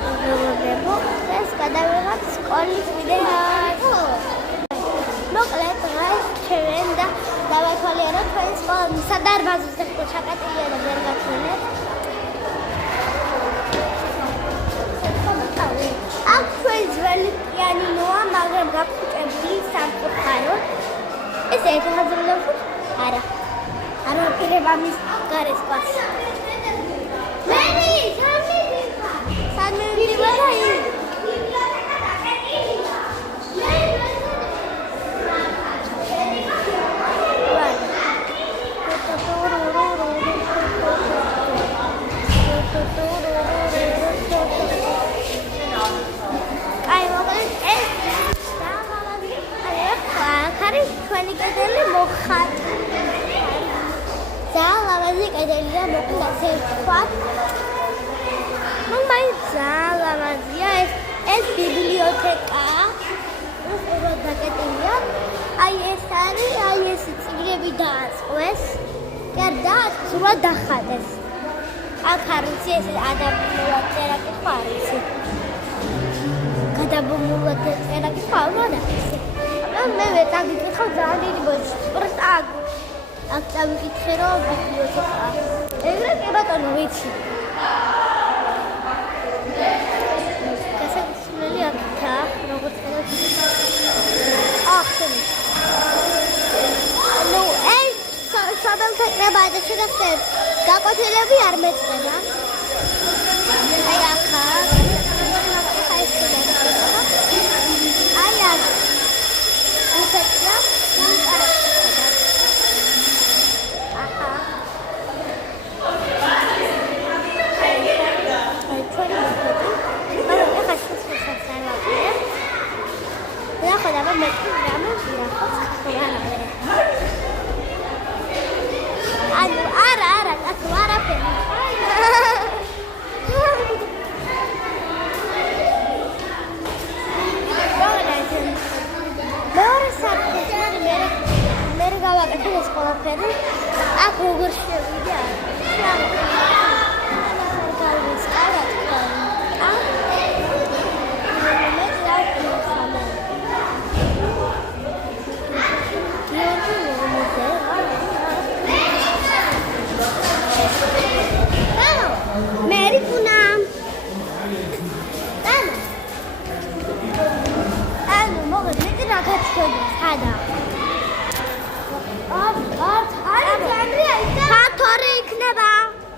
მოგებო ეს გადავიღოთ სკოლის ვიდეოს. მოკლედ დღეს ჩვენ და დავეთვალიეროთ თქვენი სკოლა სადარბაზოზე ჩაკეტილია და ვერ გაცნობთ. აქ ჩვენ ძველი პიანინოა, მაგრამ გაფუჭებული სამწუხაროდ. ეს ეხაზრდობთ? არა. არ ვაპირება მის გარეს კლასს. მერი, ჩვენი კედელი მოხატული. ძალიან ლამაზი კედელია, მოკლედ ასე ვთქვათ. ნუ მაინც ძალიან ლამაზია ეს ბიბლიოთეკა. უბრალოდ დაკეტილია. ეს არის, ეს წიგნები დააწყვეს. და სრულად დახატეს. აქ არის ეს ადაბმულად წერა კითხვა არის. გადაბმულად წერა კითხვა არის. მე ვეტაგიკითხავ ძალიან დიდი ბოჭი. პროსტა აქ წავიკითხე რომ ბიბლიოთეკა. ეგრე კი ბატონო ვიცი. გასაგრძელი აქა როგორც ახსენე. ნუ ეს საბელთეკრება და შეგახსენებ. გაკვეთილები არ მეწდება.